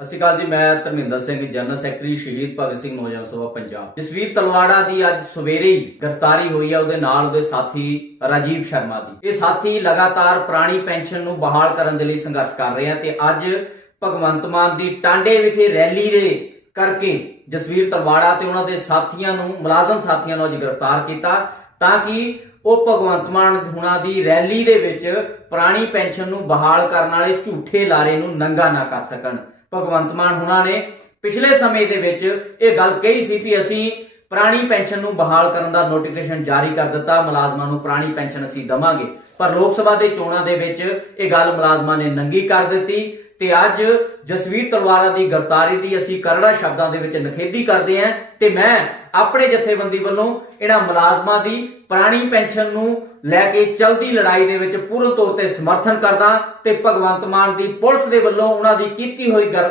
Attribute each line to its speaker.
Speaker 1: ਸਤਿ ਸ਼੍ਰੀ ਅਕਾਲ ਜੀ, ਮੈਂ ਧਰਮਿੰਦਰ ਸਿੰਘ, ਜਨਰਲ ਸੈਕਟਰੀ ਸ਼ਹੀਦ ਭਗਤ ਸਿੰਘ ਨੌਜਵਾਨ ਸਭਾ ਪੰਜਾਬ। ਜਸਵੀਰ ਤਲਵਾੜਾ ਦੀ ਅੱਜ ਸਵੇਰੇ ਹੀ ਗ੍ਰਿਫਤਾਰੀ ਹੋਈ ਹੈ ਉਹਦੇ ਨਾਲ ਉਹਦੇ ਸਾਥੀ ਰਾਜੀਵ ਸ਼ਰਮਾ ਦੀ। ਇਹ ਸਾਥੀ ਲਗਾਤਾਰ ਪੁਰਾਣੀ ਪੈਨਸ਼ਨ ਨੂੰ ਬਹਾਲ ਕਰਨ ਦੇ ਲਈ ਸੰਘਰਸ਼ ਕਰ ਰਹੇ ਆ ਤੇ ਅੱਜ ਭਗਵੰਤ ਮਾਨ ਦੀ ਟਾਂਡੇ ਵਿਖੇ ਰੈਲੀ ਦੇ ਕਰਕੇ ਜਸਵੀਰ ਤਲਵਾੜਾ ਤੇ ਉਹਨਾਂ ਦੇ ਸਾਥੀਆਂ ਨੂੰ, ਮੁਲਾਜ਼ਮ ਸਾਥੀਆਂ ਨੂੰ ਅੱਜ ਗ੍ਰਿਫਤਾਰ ਕੀਤਾ, ਤਾਂ ਕਿ ਉਹ ਭਗਵੰਤ ਮਾਨ ਹੁਣਾਂ ਦੀ ਰੈਲੀ ਦੇ ਵਿੱਚ ਪੁਰਾਣੀ ਪੈਨਸ਼ਨ ਨੂੰ ਬਹਾਲ ਕਰਨ ਵਾਲੇ ਝੂਠੇ ਲਾਰੇ ਨੂੰ ਨੰਗਾ ਨਾ ਕਰ ਸਕਣ। ਭਗਵੰਤ ਮਾਨ ਹੁਣਾਂ ਨੇ ਪਿਛਲੇ ਸਮੇਂ ਦੇ ਵਿੱਚ ਇਹ ਗੱਲ ਕਹੀ ਸੀ ਕਿ ਅਸੀਂ ਪੁਰਾਣੀ ਪੈਨਸ਼ਨ ਨੂੰ ਬਹਾਲ ਕਰਨ ਦਾ ਨੋਟੀਫਿਕੇਸ਼ਨ ਜਾਰੀ ਕਰ ਦਿੱਤਾ। ਮੁਲਾਜ਼ਮਾਂ ਨੂੰ ਪੁਰਾਣੀ ਪੈਨਸ਼ਨ ਅਸੀਂ ਦਵਾਂਗੇ। ਪਰ ਲੋਕ ਸਭਾ ਦੇ ਚੋਣਾਂ ਦੇ ਵਿੱਚ ਇਹ ਗੱਲ ਮੁਲਾਜ਼ਮਾਂ ਨੇ ਨੰਗੀ ਕਰ ਦਿੱਤੀ ਤੇ ਅੱਜ ਜਸਵੀਰ ਤਲਵਾਰਾ ਦੀ ਗ੍ਰਿਫਤਾਰੀ ਦੀ ਅਸੀਂ ਕਰੜਾ ਸ਼ਬਦਾਂ ਦੇ ਵਿੱਚ ਨਖੇਦੀ ਕਰਦੇ ਹਾਂ ਤੇ ਮੈਂ ਆਪਣੇ ਜਥੇਬੰਦੀ ਵੱਲੋਂ ਇਹਨਾਂ ਮੁਲਾਜ਼ਮਾਂ ਦੀ ਪੁਰਾਣੀ ਪੈਨਸ਼ਨ ਨੂੰ ਲੈ ਕੇ ਚਲਦੀ ਲੜਾਈ ਦੇ ਵਿੱਚ ਪੂਰਨ ਤੌਰ ਤੇ ਸਮਰਥਨ ਕਰਦਾ ਤੇ ਭਗਵੰਤ ਮਾਨ ਦੀ ਪੁਲਿਸ ਦੇ ਵੱਲੋਂ ਉਹਨਾਂ ਦੀ ਕੀਤੀ ਹੋਈ ਗਰ-